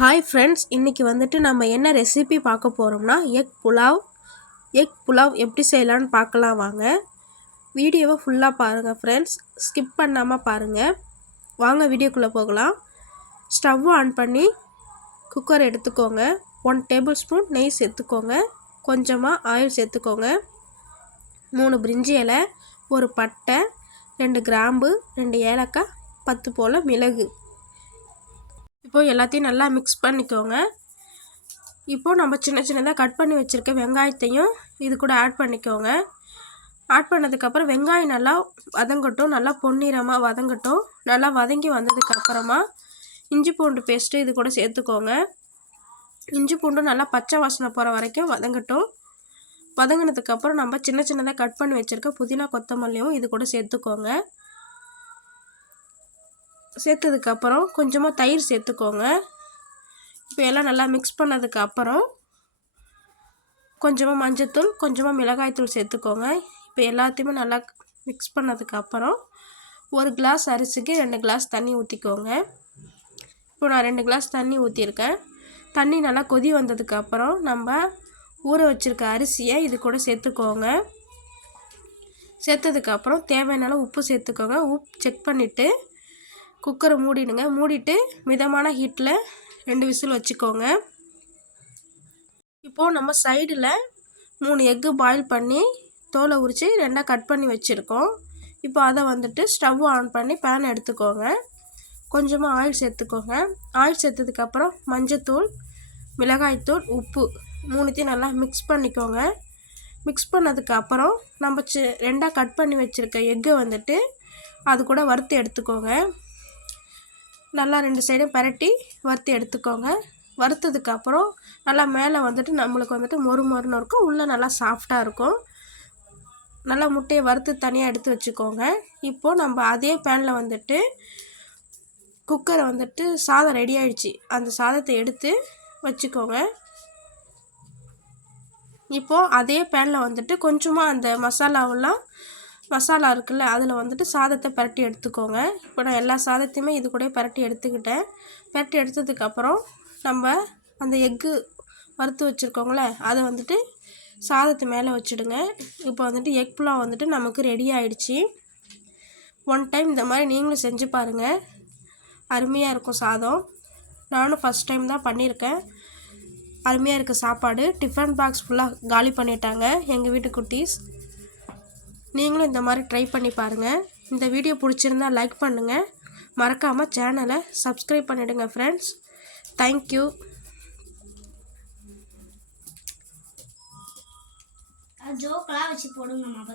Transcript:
Hi friends இன்றைக்கி வந்துட்டு நம்ம என்ன ரெசிபி பார்க்க போகிறோம்னா எக் புலாவ் எக் புலாவ் எப்படி செய்யலான்னு பார்க்கலாம் வாங்க. வீடியோவை ஃபுல்லாக பாருங்கள் ஃப்ரெண்ட்ஸ் ஸ்கிப் பண்ணாமல் பாருங்கள் வாங்க வீடியோக்குள்ளே போகலாம். ஸ்டவ் ஆன் பண்ணி குக்கர் எடுத்துக்கோங்க. ஒன் டேபிள் ஸ்பூன் நெய் சேர்த்துக்கோங்க. கொஞ்சமாக ஆயில் சேர்த்துக்கோங்க. மூணு பிரிஞ்சி இலை ஒரு பட்டை ரெண்டு கிராம்பு ரெண்டு ஏலக்காய் பத்து போல் மிளகு. இப்போது எல்லாத்தையும் நல்லா மிக்ஸ் பண்ணிக்கோங்க. இப்போது நம்ம சின்ன சின்னதாக கட் பண்ணி வச்சுருக்க வெங்காயத்தையும் இது கூட ஆட் பண்ணிக்கோங்க. ஆட் பண்ணதுக்கப்புறம் வெங்காயம் நல்லா வதங்கட்டும் நல்லா பொன்னிறமாக வதங்கட்டும் நல்லா வதங்கி வந்ததுக்கப்புறமா இஞ்சி பூண்டு பேஸ்ட்டு இது கூட சேர்த்துக்கோங்க. இஞ்சி பூண்டும் நல்லா பச்சை வாசனை போகிற வரைக்கும் வதங்கட்டும். வதங்கினதுக்கப்புறம் நம்ம சின்ன சின்னதாக கட் பண்ணி வச்சுருக்க புதினா கொத்தமல்லியும் இது கூட சேர்த்துக்கோங்க. சேர்த்ததுக்கப்புறம் கொஞ்சமாக தயிர் சேர்த்துக்கோங்க. இப்போ எல்லாம் நல்லா மிக்ஸ் பண்ணதுக்கப்புறம் கொஞ்சமாக மஞ்சத்தூள் கொஞ்சமாக மிளகாய்த்தூள் சேர்த்துக்கோங்க. இப்போ எல்லாத்தையுமே நல்லா மிக்ஸ் பண்ணதுக்கப்புறம் ஒரு கிளாஸ் அரிசிக்கு ரெண்டு கிளாஸ் தண்ணி ஊற்றிக்கோங்க இப்போ நான் ரெண்டு கிளாஸ் தண்ணி ஊற்றிருக்கேன் தண்ணி நல்லா கொதி வந்ததுக்கப்புறம் நம்ம ஊற வச்சுருக்க அரிசியை இது கூட சேர்த்துக்கோங்க. சேர்த்ததுக்கப்புறம் தேவையான உப்பு சேர்த்துக்கோங்க. உப்பு செக் பண்ணிவிட்டு குக்கரை மூடிடுங்க. மூடிட்டு மிதமான ஹீட்டில் ரெண்டு விசில் வச்சுக்கோங்க. இப்போது நம்ம சைடில் மூணு எக்கு பாயில் பண்ணி தோலை உரித்து ரெண்டாக கட் பண்ணி வச்சுருக்கோம். இப்போ அதை வந்துட்டு ஸ்டவ் ஆன் பண்ணி பேன் எடுத்துக்கோங்க. கொஞ்சமாக ஆயில் சேர்த்துக்கோங்க. ஆயில் சேர்த்ததுக்கப்புறம் மஞ்சத்தூள் மிளகாய்த்தூள் உப்பு மூணுத்தையும் நல்லா மிக்ஸ் பண்ணிக்கோங்க. மிக்ஸ் பண்ணதுக்கப்புறம் நம்ம சி ரெண்டாக கட் பண்ணி வச்சுருக்க எக்கை வந்துட்டு அது கூட வறுத்து எடுத்துக்கோங்க. நல்லா ரெண்டு சைடும் பரட்டி வறுத்து எடுத்துக்கோங்க. வறுத்ததுக்கப்புறம் நல்லா மேலே வந்துட்டு நம்மளுக்கு வந்துட்டு மொறு மொறுன்னு இருக்கும். உள்ளே நல்லா சாஃப்டாக இருக்கும். நல்லா முட்டையை வறுத்து தனியாக எடுத்து வச்சுக்கோங்க. இப்போது நம்ம அதே பேனில் வந்துட்டு குக்கரை வந்துட்டு சாதம் ரெடி ஆகிடுச்சி அந்த சாதத்தை எடுத்து வச்சுக்கோங்க. இப்போது அதே பேனில் வந்துட்டு கொஞ்சமாக அந்த மசாலாவெல்லாம் மசாலா இருக்குல்ல அதில் வந்துட்டு சாதத்தை பரட்டி எடுத்துக்கோங்க. இப்போ நான் எல்லா சாதத்தையுமே இது கூட பரட்டி எடுத்துக்கிட்டேன். பரட்டி எடுத்ததுக்கப்புறம் நம்ம அந்த எக்கு வறுத்து வச்சுருக்கோங்களே அதை வந்துட்டு சாதத்து மேலே வச்சுடுங்க. இப்போ வந்துட்டு எக் புலாவ் வந்துட்டு நமக்கு ரெடி ஆயிடுச்சு. ஒன் டைம் இந்த மாதிரி நீங்களும் செஞ்சு பாருங்கள் அருமையாக இருக்கும் சாதம். நானும் ஃபஸ்ட் டைம் தான் பண்ணியிருக்கேன். அருமையாக இருக்குது சாப்பாடு. டிஃபன் பாக்ஸ் ஃபுல்லாக காலி பண்ணிட்டாங்க எங்கள் வீட்டு குட்டீஸ். நீங்களும் இந்த மாதிரி ட்ரை பண்ணி பாருங்கள் இந்த வீடியோ பிடிச்சிருந்தா லைக் பண்ணுங்கள் மறக்காமல் சேனலை சப்ஸ்கிரைப் பண்ணிவிடுங்க ஃப்ரெண்ட்ஸ் தேங்க்யூ ஜோக்கெலாம் வச்சு போடுங்கம்மா அப்போ